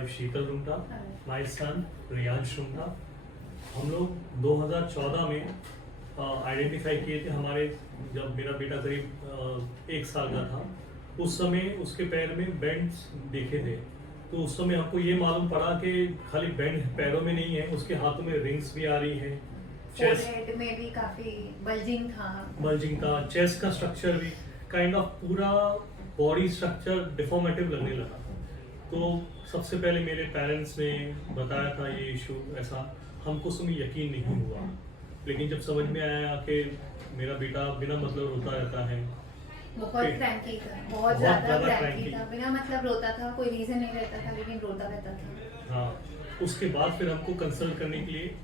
Wife Sheetal Rungta, my son Riyansh Rungta. हम लोग 2014 में आइडेंटिफाई किए थे। हमारे जब मेरा बेटा करीब 1 साल का था, उस समय उसके पैर में बेंड्स देखे थे। तो उस समय हमको ये मालूम पड़ा कि खाली बेंड पैरों में नहीं है, उसके हाथों में रिंग्स भी आ रही हैं, फोरहेड में भी काफी बल्जिंग था, चेस्ट का स्ट्रक्चर भी काइंड ऑफ पूरा बॉडी स्ट्रक्चर डिफॉर्मेटिव लगने लगा। तो सबसे पहले मेरे पेरेंट्स ने बताया था ये इशू ऐसा, हमको उसमें यकीन नहीं हुआ। लेकिन जब समझ में आया कि मेरा बेटा बिना मतलब रोता रहता है, बहुत क्रैंकी था, बहुत ज्यादा क्रैंकी था, बिना मतलब रोता था, कोई रीजन नहीं रहता था लेकिन रोता रहता था। हाँ, उसके बाद फिर हमको कंसल्ट करने के लिए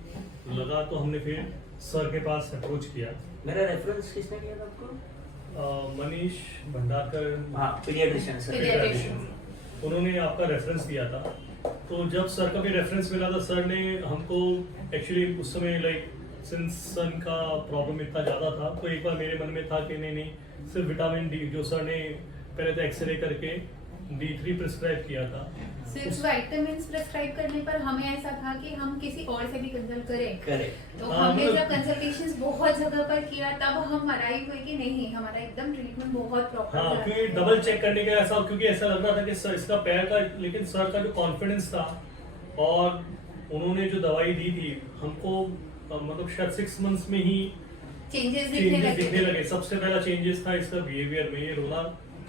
लगा, तो हमने फिर सर के पास अप्रोच किया। मेरा रेफरेंस किसने किया था आपको? मनीष भंडारकर, हाँ, पीडियाट्रिशियन सर। Pediatrician। उन्होंने आपका रेफरेंस दिया था। तो जब सर का भी रेफरेंस मिला था, सर ने हमको एक्चुअली उस समय लाइक सिंस सन का प्रॉब्लम इतना ज़्यादा था, तो एक बार मेरे मन में था कि नहीं सिर्फ विटामिन डी, जो सर ने पहले तो एक्सरे करके D3 प्रिस्क्राइब किया था। सिर्फ विटामिन प्रिस्क्राइब करने पर हमें ऐसा था कि हम किसी और से भी कंसल्ट करें। तो हमने जब कंसल्टेशंस बहुत जगह पर किया, तब हम अराइव हुए कि नहीं, हमारा एकदम ट्रीटमेंट बहुत प्रॉपर हाँ, क्योंकि डबल चेक करने का ऐसा, क्योंकि ऐसा लग रहा था कि सर इसका पैर का, लेकिन सर का जो कॉन्फिडेंस था और उन्होंने जो दवाई दी थी हमको, मतलब शायद 6 मंथ्स में ही चेंजेस दिखने लगे। सबसे पहला चेंजेस था इसका बिहेवियर में, ये रोना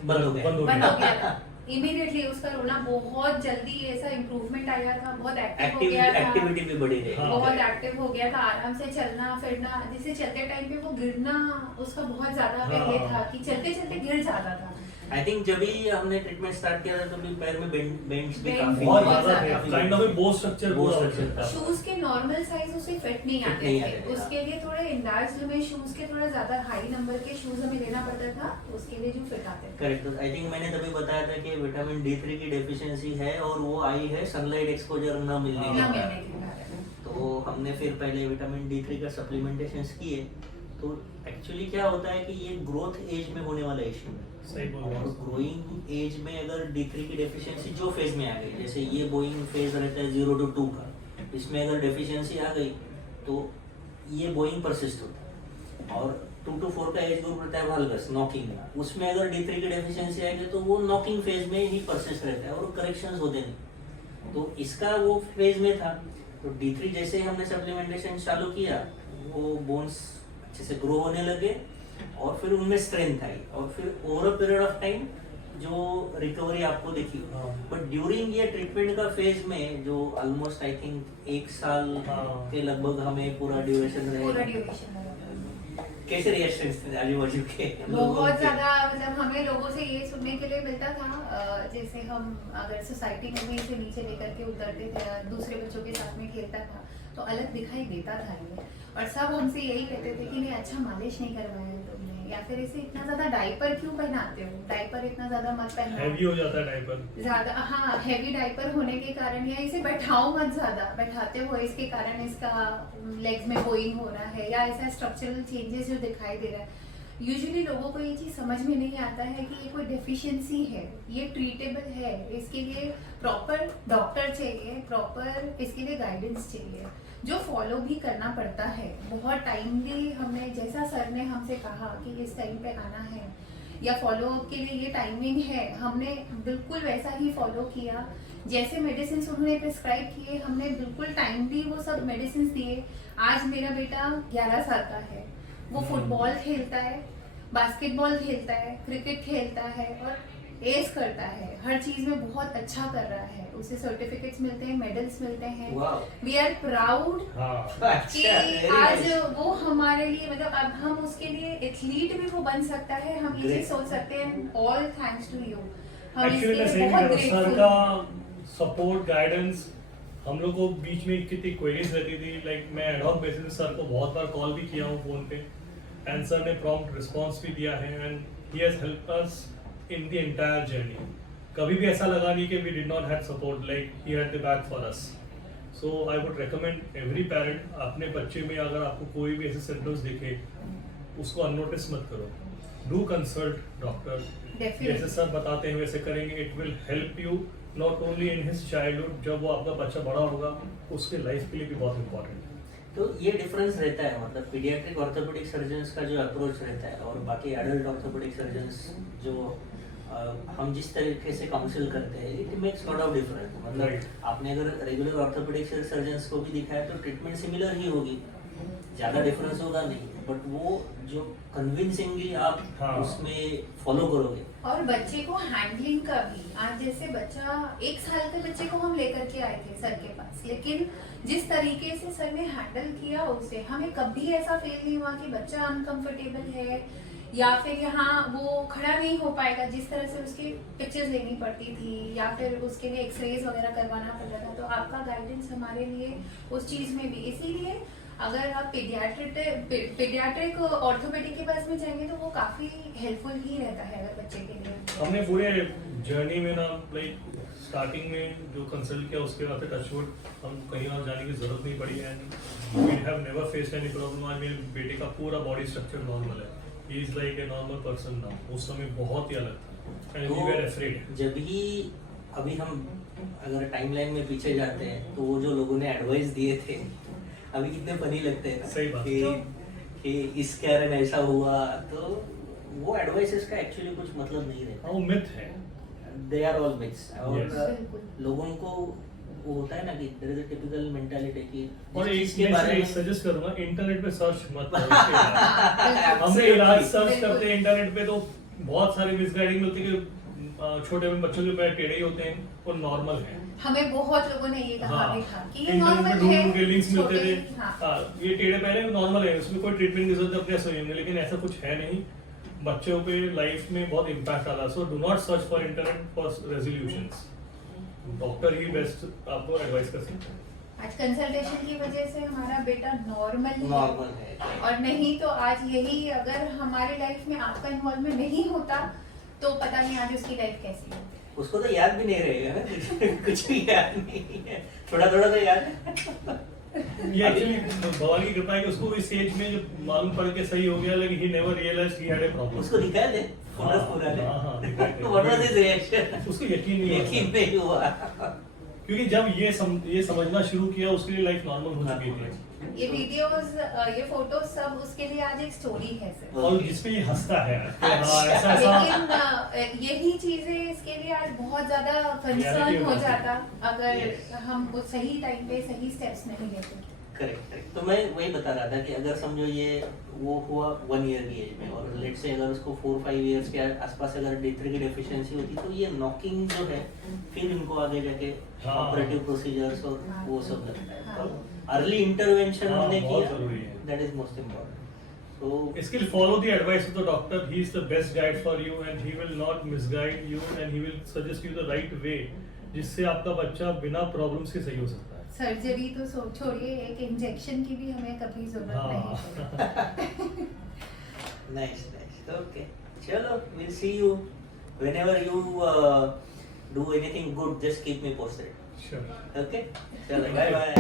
बंद हो गया था। इमीडिएटली उसका रोना बहुत जल्दी ऐसा इम्प्रूवमेंट आया था, बहुत एक्टिव हो गया था, एक्टिविटी भी बढ़ी रही। बहुत एक्टिव हो गया था, आराम से चलना फिरना। जैसे चलते टाइम पे वो गिरना उसका बहुत ज्यादा ये था कि चलते चलते गिर जाता था। आई थिंक जब भी हमने ट्रीटमेंट स्टार्ट किया था तो भी पैर में बेंड्स भी काफी बहुत ज्यादा थे, काइंड ऑफ बोन स्ट्रक्चर था। शूज के नॉर्मल साइज उसे फिट नहीं आते थे, उसके लिए थोड़े इंलार्ज में शूज के थोड़ा ज्यादा हाई नंबर के शूज हमें लेना पड़ता था, उसके लिए जो फिट आते थे। करेक्ट। आई थिंक मैंने तभी बताया था कि विटामिन D3 की डेफिशिएंसी है और वो आई है सनलाइट एक्सपोजर न मिलने के कारण। तो हमने फिर पहले विटामिन D3 का सप्लीमेंटेशंस किए। तो एक्चुअली क्या होता है कि ये ग्रोथ एज में होने वाला इश्यू है। सही बोल रहे हो। ग्रोइंग एज में अगर D3 की डेफिशिएंसी जो फेज में आ गई, जैसे ये बोइंग फेज रहता है 0 to 2 का, इसमें अगर डेफिशिएंसी आ गई तो ये बोइंग परसिस्ट होता है। और 2 to 4 का एज ग्रुप रहता है वाल्गस नॉकिंग में, उसमें अगर D3 की डेफिशिएंसी आ गई तो वो नॉकिंग फेज में ही परसिस्ट रहता है और करेक्शंस होते नहीं। तो इसका वो फेज में था। तो D3 जैसे हमने सप्लीमेंटेशन चालू किया, वो बोन्स अच्छे से ग्रो होने लगे और फिर उनमें स्ट्रेंथ आई और फिर over a period of time जो रिकवरी आपको दिखी। बट ड्यूरिंग ये ट्रीटमेंट का फेज में जो ऑलमोस्ट आई थिंक 1 साल के लगभग हमें पूरा ड्यूरेशन रहेगा। कैसे रिएक्शंस थे आजू बाजू के? बहुत ज्यादा, मतलब हमें लोगों से ये सुनने के लिए मिलता था, जैसे हम अगर सोसाइटी में इसे नीचे लेकर के उतरते थे या दूसरे बच्चों के साथ में खेलता था तो अलग दिखाई देता था ये। और सब हमसे यही कहते थे कि नहीं अच्छा मालिश नहीं करवाया तुमने, या फिर इसे इतना ज्यादा डायपर क्यों पहनाते हो, डायपर इतना ज्यादा मत पहनाओ, हैवी हो जाता है डायपर ज्यादा। हाँ, हैवी डायपर होने के कारण या इसे बैठाओ मत ज्यादा, बैठाते हो इसके कारण इसका लेग्स में बोइंग हो रहा है या ऐसा स्ट्रक्चरल चेंजेस जो दिखाई दे रहा है। यूजुअली लोगों को ये चीज समझ में नहीं आता है कि ये कोई डेफिशिएंसी है, ये ट्रीटेबल है, इसके लिए प्रॉपर डॉक्टर चाहिए, प्रॉपर इसके लिए गाइडेंस चाहिए जो फॉलो भी करना पड़ता है। बहुत टाइमली हमने, जैसा सर ने हमसे कहा कि इस टाइम पे आना है या फॉलो अप के लिए ये टाइमिंग है, हमने बिल्कुल वैसा ही फॉलो किया। जैसे मेडिसिन उन्होंने प्रिस्क्राइब किए हमने बिल्कुल टाइमली वो सब मेडिसिन दिए। आज मेरा बेटा 11 साल का है, वो फुटबॉल खेलता है, बास्केटबॉल खेलता है, क्रिकेट खेलता है और एस करता है, हर चीज में बहुत अच्छा कर रहा है। उसे सर्टिफिकेट्स मिलते हैं, मेडल्स मिलते हैं। वी आर प्राउड कि आज वो हमारे लिए, मतलब अब हम उसके लिए एथलीट भी वो बन सकता है, हम ये चीज सोच सकते हैं। All thanks to you. हम इसके लिए बहुत ग्रेटफुल का सपोर्ट गाइडेंस। हम लोग को बीच में कितनी क्वेरीज रहती थी, लाइक मैं एडहॉक बेसिस पे सर को बहुत बार कॉल भी किया हूँ फोन पे, एंड सर ने प्रॉम्प्ट रिस्पांस भी दिया है and he has helped us in the entire journey. कभी भी ऐसा लगा नहीं कि we did not have support, like he had the back for us. So I would recommend every parent, अपने बच्चे में अगर आपको कोई भी ऐसे सिम्टम्स दिखे उसको अननोटिस मत करो, डू कंसल्ट डॉक्टर। जैसे सर बताते हैं वैसे करेंगे, it will help you not only in his childhood, जब वो आपका बच्चा बड़ा होगा उसके लाइफ के लिए भी बहुत इंपॉर्टेंट है। तो ये डिफरेंस रहता है, मतलब पीडियाट्रिक ऑर्थोपेडिक सर्जन्स का जो अप्रोच रहता है और बाकी एडल्ट ऑर्थोपेडिक सर्जन्स जो हम जिस तरीके से काउंसिल करते हैं, it makes lot of difference. मतलब Right. आपने अगर रेगुलर ऑर्थोपेडिक सर्जन्स को भी दिखाया तो ट्रीटमेंट सिमिलर ही होगी, ज़्यादा डिफरेंस होगा नहीं, बट वो जो कन्विंसिंगली आप हाँ। उसमें फॉलो करोगे। और बच्चे को हैंडलिंग का भी, आज जैसे बच्चा 1 साल के बच्चे को हम लेकर के आए थे सर के पास, लेकिन जिस तरीके से सर ने हैंडल किया उसे, हमें कभी ऐसा फील नहीं हुआ कि बच्चा अनकंफर्टेबल है या फिर यहाँ वो खड़ा नहीं हो पाएगा। जिस तरह से उसकी पिक्चर्स लेनी पड़ती थी या फिर उसके लिए एक्सरेज वगैरह करवाना पड़ता था, तो आपका गाइडेंस हमारे लिए उस चीज में भी, इसीलिए अगर आप पीडियाट्रिक ऑर्थोपेडिक के पास में जाएंगे तो वो काफी हेल्पफुल ही रहता है अगर बच्चे के लिए। हमने पूरे जर्नी में ना लाइक स्टार्टिंग में जो कंसल्ट किया उसके बाद टचवुड हम कहीं और जाने की जरूरत नहीं पड़ी, and we have never faced any problem. आज मेरे बेटे का पूरा बॉडी स्ट्रक्चर नॉर्मल है, he is like a normal person now. उस समय बहुत ही अलग था एंड वी वर अफ्रेड। जब ही अभी हम अगर टाइमलाइन में पीछे जाते हैं तो वो जो लोगों ने एडवाइस दिए थे अभी कितने फनी लगते हैं ना, सही बात। कि इस कारण ऐसा हुआ, तो वो एडवाइसेस का एक्चुअली कुछ मतलब नहीं रहता, वो मिथ है। They are all myths. और Yes. बिल्कुल। लोगों को वो होता है ना कि there is a typical mentality कि और जिस एक चीज़ के बारे में सजेस्ट करूंगा, इंटरनेट पे सर्च मत करो इसके बारे में। हमने इलाज सर्च करते हैं इंटरनेट पे तो बहुत सारी मिसगाइडिंग मिलती है कि छोटे बच्चों के पैर टेढ़े ही होते हैं, वो नॉर्मल है। हमें बहुत लोगों ने ये कहा भी था कि ये इंटरनेट नॉर्मल पे है, ढूंढ के लिंक्स मिलते छोटे- थे, हाँ। हाँ ये टेढ़े पैर है नॉर्मल है, उसमें कोई ट्रीटमेंट की जरूरत है अपने स्वयं में, लेकिन ऐसा कुछ है नहीं। बच्चों पे लाइफ में बहुत इम्पैक्ट आता है, so do not search for internet for resolutions. Doctor he best आपको एडवाइस कर सकते हैं। आज कंसल्टेशन की वजह से हमारा बेटा नॉर्मल नॉर्मल है। और नहीं तो आज यही, अगर हमारी लाइफ में आपका इन्वॉल्वमेंट नहीं होता तो पता नहीं आज उसकी लाइफ कैसी होती। उसको तो याद भी नहीं रहेगा ना कुछ भी याद नहीं है, थोड़ा थोड़ा तो याद है। ये एक्चुअली भगवान की कृपा है कि उसको इस एज में जब मालूम पड़ के सही हो गया, लेकिन he never realized he had a problem. उसको दिखाया दे फोटो पूरा दे। हाँ, दिखाया दे। What was his reaction? उसको यकीन नहीं हुआ। यकीन नहीं हुआ। क्योंकि जब ये समझना शुरू किया उसके लिए लाइफ नॉर्मल हो चुकी थी। ये वीडियोस, ये फोटोज सब उसके लिए आज एक स्टोरी है सर। और जिसपे ये हंसता है कि हाँ, अच्छा। ऐसा ऐसा लेकिन यही चीजें इसके लिए आज बहुत ज्यादा कंसर्न Reality हो हो जाता अगर Yes. हम वो सही टाइम पे सही स्टेप्स नहीं लेते। Correct correct. तो मैं वही बता रहा था कि अगर समझो ये वो हुआ 1 ईयर की एज में, और लेट से अगर उसको 4-5 ईयर्स के आसपास अगर D3 की डेफिशिएंसी होती तो ये नॉकिंग जो है फिर इनको आगे जाके हाँ। ऑपरेटिव प्रोसीजर्स और वो सब लगता है। हाँ। तो अर्ली इंटरवेंशन हाँ, हमने बहुत किया, जरूरी है। That is most important. तो इसके लिए follow the advice of the doctor, he is the best guide for you and he will not misguide you and he will suggest you the right way, जिससे आपका बच्चा बिना problems के सही हो सकता है। सर्जरी तो छोड़िए, एक इंजेक्शन की भी हमें कभी जरूरत हाँ। नहीं पड़ी। Nice nice. ओके चलो, will see you whenever you do anything good, just keep me posted. Sure. Okay चलो, बाय बाय।